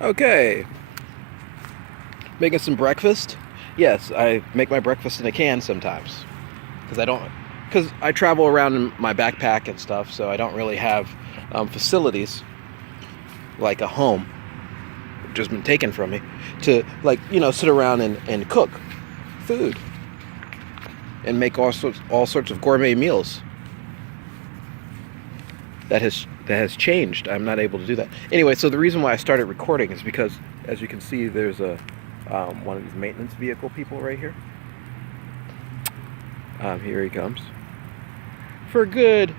Okay, making some breakfast. Yes, I make my breakfast in a can sometimes because because I travel around in my backpack and stuff, so I don't really have facilities like a home, which has been taken from me, to sit around and cook food and make all sorts of gourmet meals. That has changed. I'm not able to do that anyway. So the reason why I started recording is because, as you can see, there's a one of these maintenance vehicle people right here. Here he comes. For a good,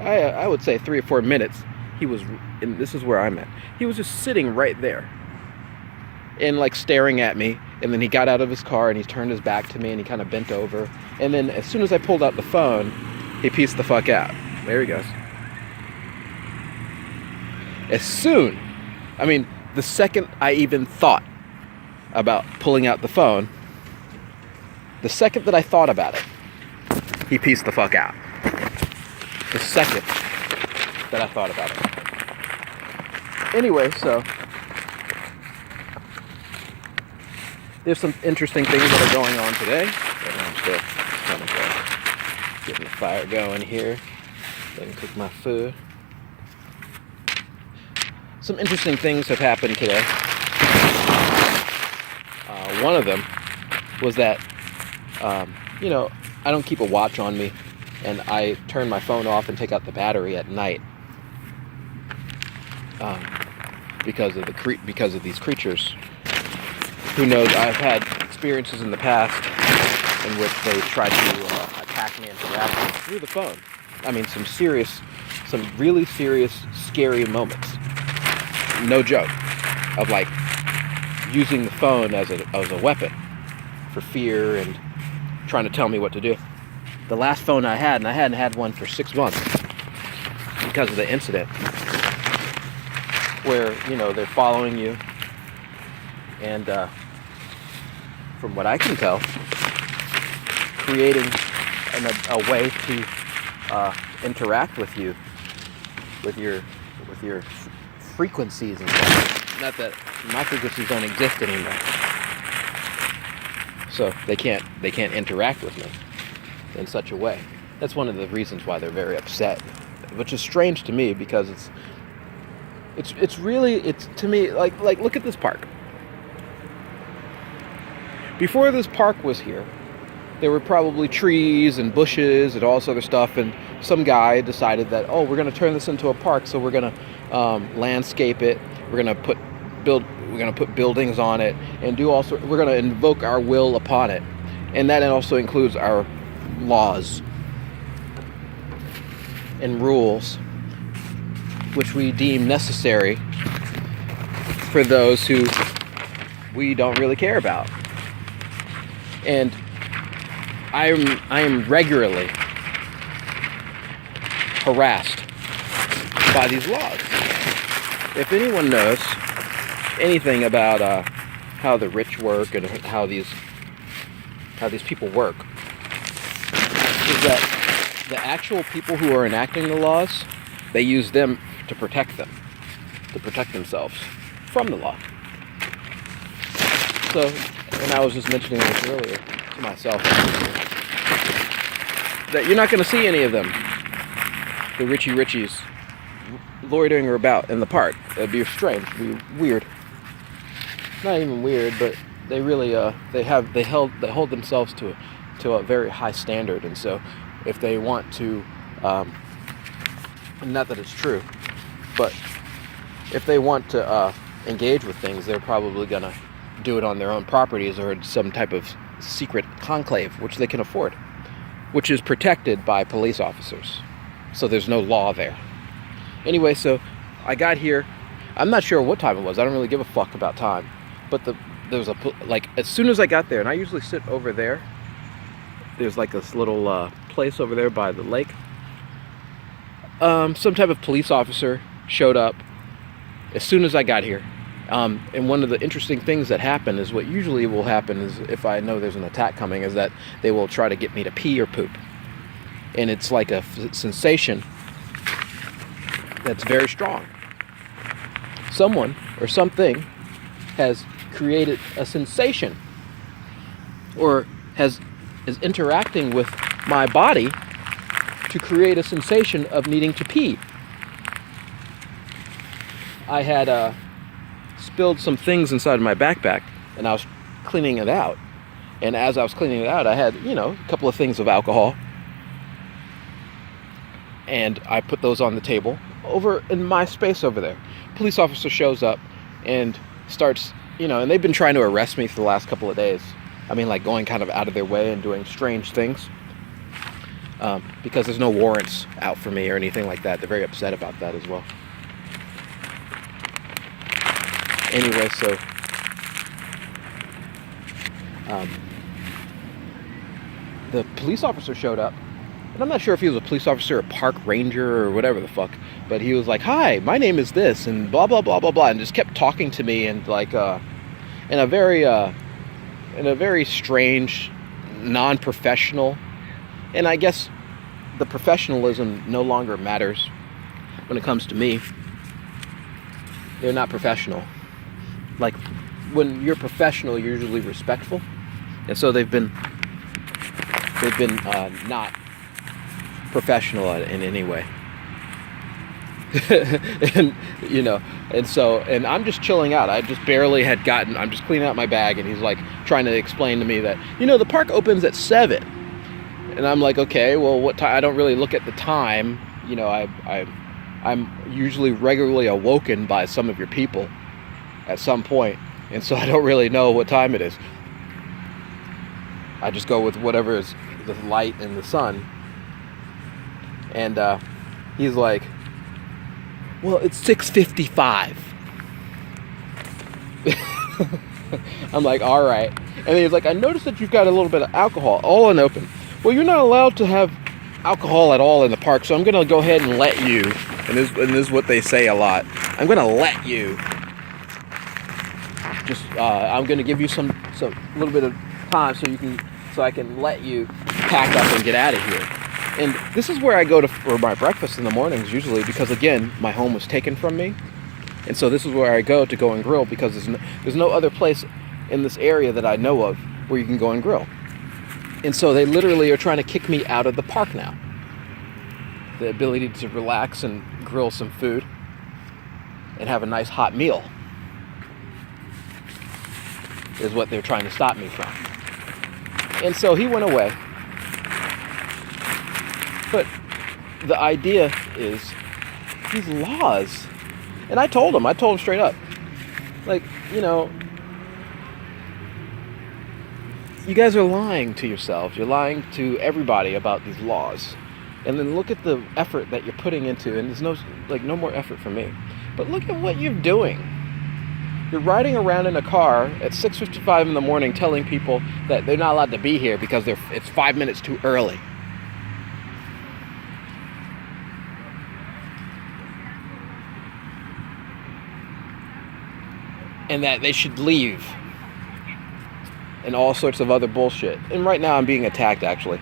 I would say 3 or 4 minutes, he was. And this is where I'm at. He was just sitting right there and like staring at me. And then he got out of his car and he turned his back to me and he kind of bent over. And then as soon as I pulled out the phone, he pieced the fuck out. There he goes. As soon, I mean, the second I even thought about pulling out the phone, the second that I thought about it, he pieced the fuck out. The second that I thought about it. Anyway, so there's some interesting things that are going on today. I'm still kind of getting the fire going here. Let me cook my food. Some interesting things have happened today. One of them was that, I don't keep a watch on me, and I turn my phone off and take out the battery at night because of these creatures. Who knows? I've had experiences in the past in which they tried to attack me and harass me through the phone. I mean, some really serious, scary moments. No joke, of like using the phone as a weapon for fear and trying to tell me what to do. The last phone I had, and I hadn't had one for 6 months because of the incident where, they're following you and from what I can tell, creating a way to interact with you, with your frequencies and stuff. Not that my frequencies don't exist anymore, so they can't interact with me in such a way. That's one of the reasons why they're very upset, which is strange to me because it's really to me like look at this park. Before this park was here, there were probably trees and bushes and all this other stuff, and some guy decided that, we're going to turn this into a park, so we're going to landscape it, we're going to put buildings on it, and we're going to invoke our will upon it, and that also includes our laws and rules, which we deem necessary for those who we don't really care about. And I am regularly harassed by these laws. If anyone knows anything about how the rich work and how these people work, is that the actual people who are enacting the laws, they use them to protect themselves from the law. So, and I was just mentioning this earlier to myself, that you're not going to see any of them, the Richies, loitering about in the park. That'd be strange. It'd be weird. Not even weird, but they really they hold themselves to a very high standard, and so if they want to, not that it's true, but if they want to engage with things, they're probably gonna do it on their own properties or some type of secret conclave, which they can afford, which is protected by police officers. So there's no law there. Anyway, so I got here. I'm not sure what time it was. I don't really give a fuck about time. But there was as soon as I got there, and I usually sit over there. There's like this little place over there by the lake. Some type of police officer showed up as soon as I got here. And one of the interesting things that happen is what usually will happen is if I know there's an attack coming is that they will try to get me to pee or poop. And it's like a sensation that's very strong. Someone or something has created a sensation, or is interacting with my body to create a sensation of needing to pee. I had spilled some things inside my backpack, and I was cleaning it out. And as I was cleaning it out, I had, a couple of things of alcohol. And I put those on the table over in my space over there. Police officer shows up and starts, and they've been trying to arrest me for the last couple of days. I mean, like going kind of out of their way and doing strange things. Because there's no warrants out for me or anything like that. They're very upset about that as well. Anyway, so the police officer showed up, and I'm not sure if he was a police officer or park ranger or whatever the fuck, but he was like, "Hi, my name is this," and blah blah blah blah blah, and just kept talking to me, and like in a very strange, non-professional, and I guess the professionalism no longer matters when it comes to me. They're not professional. Like, when you're professional, you're usually respectful, and so they've been not professional in any way. and and I'm just chilling out. I just barely had I'm just cleaning out my bag, and he's like trying to explain to me that the park opens at 7, and I'm like, okay, well, what time? I don't really look at the time. I'm usually regularly awoken by some of your people at some point, and so I don't really know what time it is. I just go with whatever is the light and the sun. And he's like, well, it's 6:55. I'm like, all right. And then he's like, I noticed that you've got a little bit of alcohol all unopened. Well, you're not allowed to have alcohol at all in the park, so I'm going to go ahead and let you, and this is what they say a lot, I'm going to let you, I'm going to give you some little bit of time so I can let you pack up and get out of here. And this is where I go for my breakfast in the mornings usually, because again, my home was taken from me. And so this is where I go and grill, because there's no other place in this area that I know of where you can go and grill. And so they literally are trying to kick me out of the park now. The ability to relax and grill some food and have a nice hot meal is what they're trying to stop me from. And so he went away. But the idea is these laws, and I told him straight up, like, you guys are lying to yourselves. You're lying to everybody about these laws. And then look at the effort that you're putting into, and there's no more effort from me. But look at what you're doing. You're riding around in a car at 6:55 in the morning telling people that they're not allowed to be here because it's 5 minutes too early. And that they should leave. And all sorts of other bullshit. And right now I'm being attacked, actually.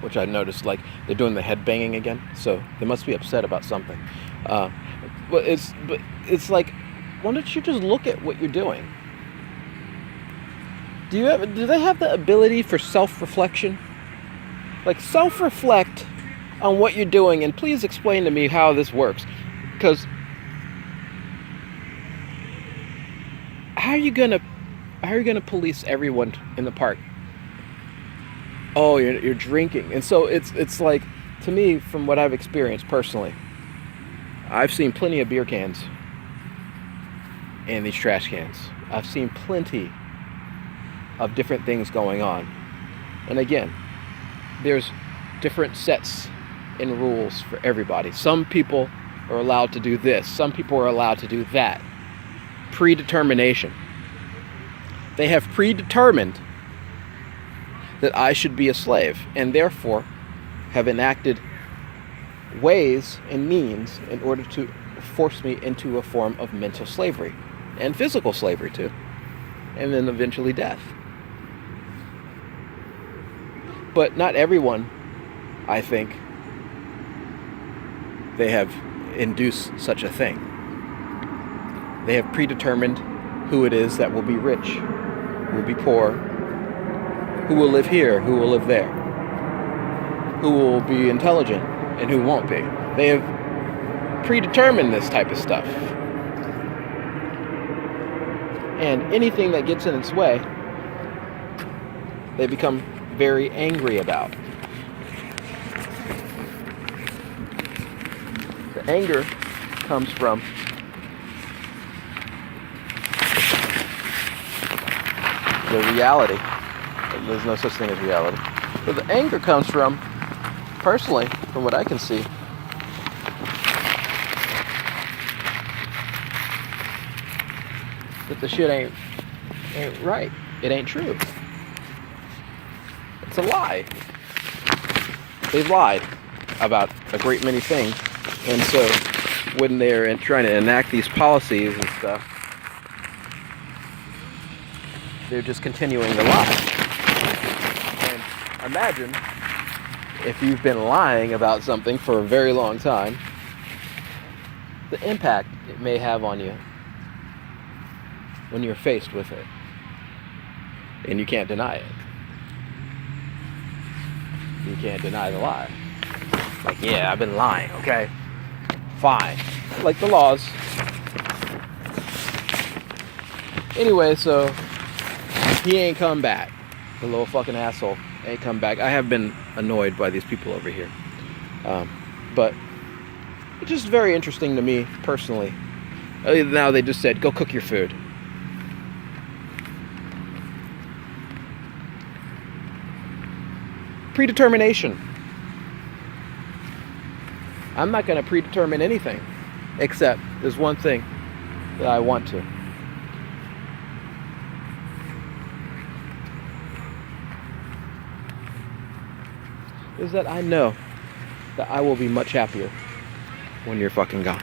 Which I noticed, like, they're doing the head banging again. So they must be upset about something. But it's like, why don't you just look at what you're doing? Do they have the ability for self-reflection? Like, self-reflect on what you're doing, and please explain to me how this works. Because how are you gonna police everyone in the park? Oh, you're drinking. And so it's like, to me, from what I've experienced personally, I've seen plenty of beer cans in these trash cans. I've seen plenty of different things going on. And again, there's different sets and rules for everybody. Some people are allowed to do this. Some people are allowed to do that. Predetermination. They have predetermined that I should be a slave, and therefore have enacted ways and means in order to force me into a form of mental slavery and physical slavery too, and then eventually death. But not everyone, I think, they have induced such a thing. They have predetermined who it is that will be rich, who will be poor, who will live here, who will live there, who will be intelligent, and who won't be. They have predetermined this type of stuff. And anything that gets in its way, they become very angry about. The anger comes from the reality. There's no such thing as reality. But the anger comes from, personally, from what I can see, that the shit ain't right. It ain't true. It's a lie. They've lied about a great many things. And so when they're trying to enact these policies and stuff, they're just continuing the lie. And imagine if you've been lying about something for a very long time, the impact it may have on you when you're faced with it. And you can't deny it. You can't deny the lie. Like, yeah, I've been lying, okay? Fine. Like the laws. Anyway, so he ain't come back. The little fucking asshole ain't come back. I have been annoyed by these people over here. But it's just very interesting to me personally. Now they just said, go cook your food. Predetermination. I'm not going to predetermine anything, except there's one thing that I want to. Is that I know that I will be much happier when you're fucking gone.